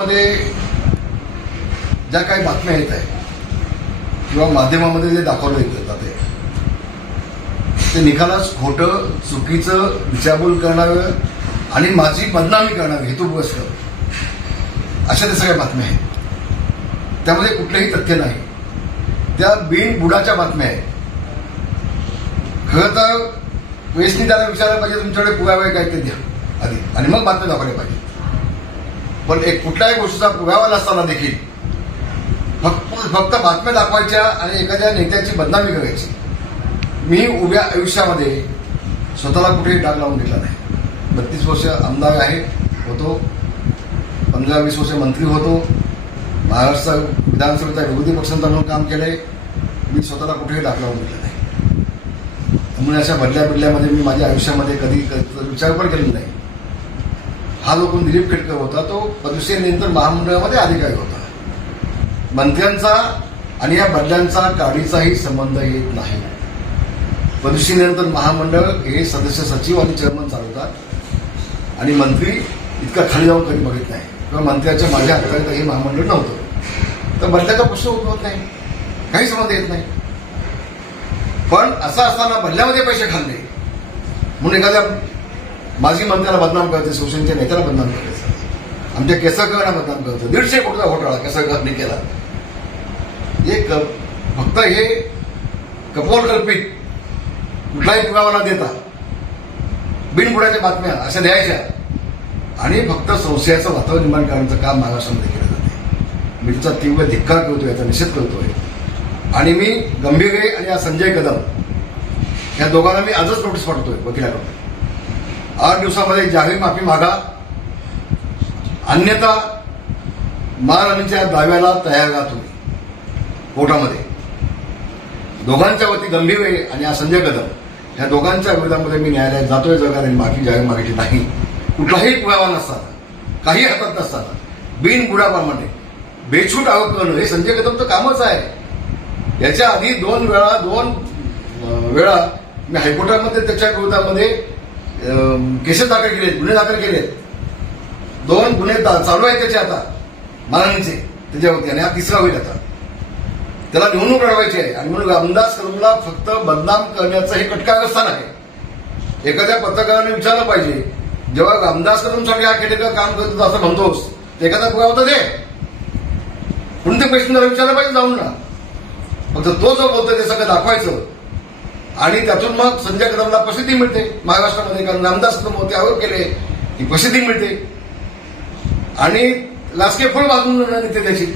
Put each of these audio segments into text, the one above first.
मध्ये ज्या काही बातम्या येत आहेत किंवा माध्यमामध्ये जे दाखवलं येतं जाते ते. निकालाच खोटं चुकीचं विचारबूल करणारं आणि माझी बदनामी करणारं हेतुपुरस्कर. अशा त्या सगळ्या बातम्या आहेत. त्यामध्ये कुठलंही तथ्य नाही. त्या बिनबुडाच्या बातम्या आहेत. खरं तर वेस्टनी त्याला विचारायला पाहिजे तुमच्याकडे पुरावे काय ते द्या आधी. आणि मग बातम्या दाखवल्या पाहिजे पण एक कुठल्याही गोष्टीचा पुरावा नसताना देखील फक्त फक्त बातम्या दाखवायच्या आणि एखाद्या नेत्याची बदनामी करायची. मी उभ्या आयुष्यामध्ये स्वतःला कुठेही डाग लावून दिला नाही. बत्तीस वर्ष आमदार आहे होतो. पंधरा वीस वर्ष मंत्री होतो. महाराष्ट्र विधानसभेचा विरोधी पक्षांचा म्हणून काम केलंय. मी स्वतःला कुठेही डाग लावून दिला नाही. त्यामुळे अशा बदल्या बदल्यामध्ये मी माझ्या आयुष्यामध्ये कधी विचार पण केलेला नाही. हा जो कोण दिलीप खेडकर होता तो पदवीय नियंत्रण महामंडळामध्ये अधिकारी होता. मंत्र्यांचा आणि या बदल्यांचा गाडीचाही संबंध येत नाही. पदवीय नियंत्रण महामंडळ हे सदस्य सचिव आणि चेअरमन चालवतात. आणि मंत्री इतका खाली जाऊन कधी बघित नाही. किंवा मंत्र्याच्या माझ्या हाताखाली हे महामंडळ नव्हतं. तर बदल्याचा प्रश्न उद्भवत नाही. काही संबंध येत नाही. पण असं असताना बदल्यामध्ये पैसे खाल्ले. म्हणून एखाद्या माजी मंत्र्याला बदनाम करते शिवसेनेच्या नेत्याला बदनाम करायचं. आमच्या केसरकरांना बदनाम करायचं. दीडशे कोटीचा घोटाळा केसरकरने केला. एक फक्त हे कपोलकल्पित कुठलाही पुरावा न देता बिनबुडाच्या बातम्या अशा द्यायच्या आणि फक्त संशयाचं वातावरण निर्माण करण्याचं काम महाराष्ट्रामध्ये केलं जाते मी तुमचा तीव्र धिक्कार करतो याचा निषेध करतोय. आणि मी गंभीर आणि या संजय कदम. या दोघांना मी आजच नोटीस पाठवतोय वकिलाकडून. आठ दिवसामध्ये जाहीर माफी मागा. अन्यथा महाराणीच्या दाव्याला तयार राहा तुम्ही. कोर्टामध्ये. दोघांच्या वती गंभीर आहे आणि हा संजय कदम. या दोघांच्या विरोधामध्ये मी न्यायालयात जातोय जगात आणि माफी जाहीर मागितली नाही. कुठलाही पुरावा नसताना काही हातात नसताना बिन बुडाप्रमाणे बेछूट आरोप करणं हे संजय कदमचं कामच आहे. याच्या आधी दोन वेळा दोन वेळा मी हायकोर्टामध्ये त्याच्या विरोधामध्ये केसेस दाखल केलेत गुन्हे दाखल केले दोन गुन्हे दा- चालू आहेत त्याचे आता. माननीचे त्याच्यावरती. आणि हा तिसरा होईल आता. त्याला निवडणूक लढवायची आहे. आणि म्हणून रामदास कदमला फक्त बदनाम करण्याचं हे कटकारस्थान आहे. एखाद्या पत्रकाराने विचारलं पाहिजे जेव्हा रामदास कदमसाठी हा खेडेकर काम करतो असं म्हणतोस ते एखादा पुरावा होता दे. कोणते प्रश्न विचारलं पाहिजे जाऊन ना. फक्त तो जो बोलतोय ते सगळं दाखवायचं. आणि त्यातून मग संजय कदमला प्रसिद्धी मिळते. महाराष्ट्रामध्ये कारण रामदास कदम होते आरोप केले की प्रसिद्धी मिळते. आणि लासके फळ बाजून नेते त्याची.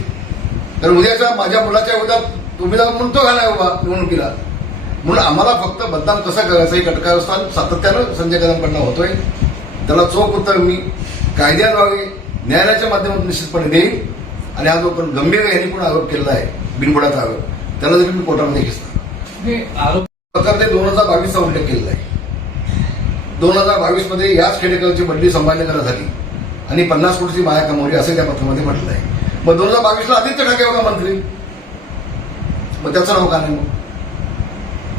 तर उद्याच्या माझ्या मुलाच्या विरोधात तुम्ही जाऊन म्हणतो घालाय उभा निवडणुकीला? म्हणून आम्हाला फक्त बदनाम कसा करायचा हे कटकारस्थान सातत्यानं संजय कदमकडनं होतोय. त्याला चोख उत्तर मी कायद्याद्वारे न्यायालयाच्या माध्यमातून निश्चितपणे देईन. आणि आज पण गंभीर यांनी पण आरोप केलेला आहे बिनबुडाचा आरोप त्याला देखील मी कोर्टामध्ये घेतला. आरोप सरकारने दोन हजार बावीसचा उल्लेख केलेला आहे. दोन हजार बावीसमध्ये याच खेडेकरची बदली संभाजीनगर झाली आणि पन्नास कोटीची माया कमवली असं त्या पत्रामध्ये म्हटलं आहे मग दोन हजार बावीसला आदित्य ठाकरे होता मंत्री? मग त्याचं नाव का नाही मग?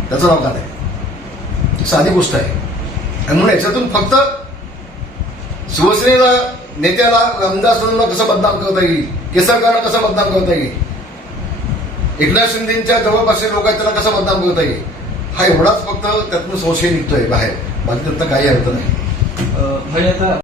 त्याचं नाव का नाही? साधी गोष्ट आहे. आणि म्हणून याच्यातून फक्त शिवसेनेला नेत्याला रामदास कसं बदनाम करता येईल? केसरकरांना कसं बदनाम करता येईल? एकनाथ शिंदेच्या जवळपासच्या लोकांना कसं बदनाम करता येईल? हा एवढाच फक्त त्यातून संशय निघतोय बाहेर. बाकी त्यातनं काही अर्थ नाही. म्हणजे आता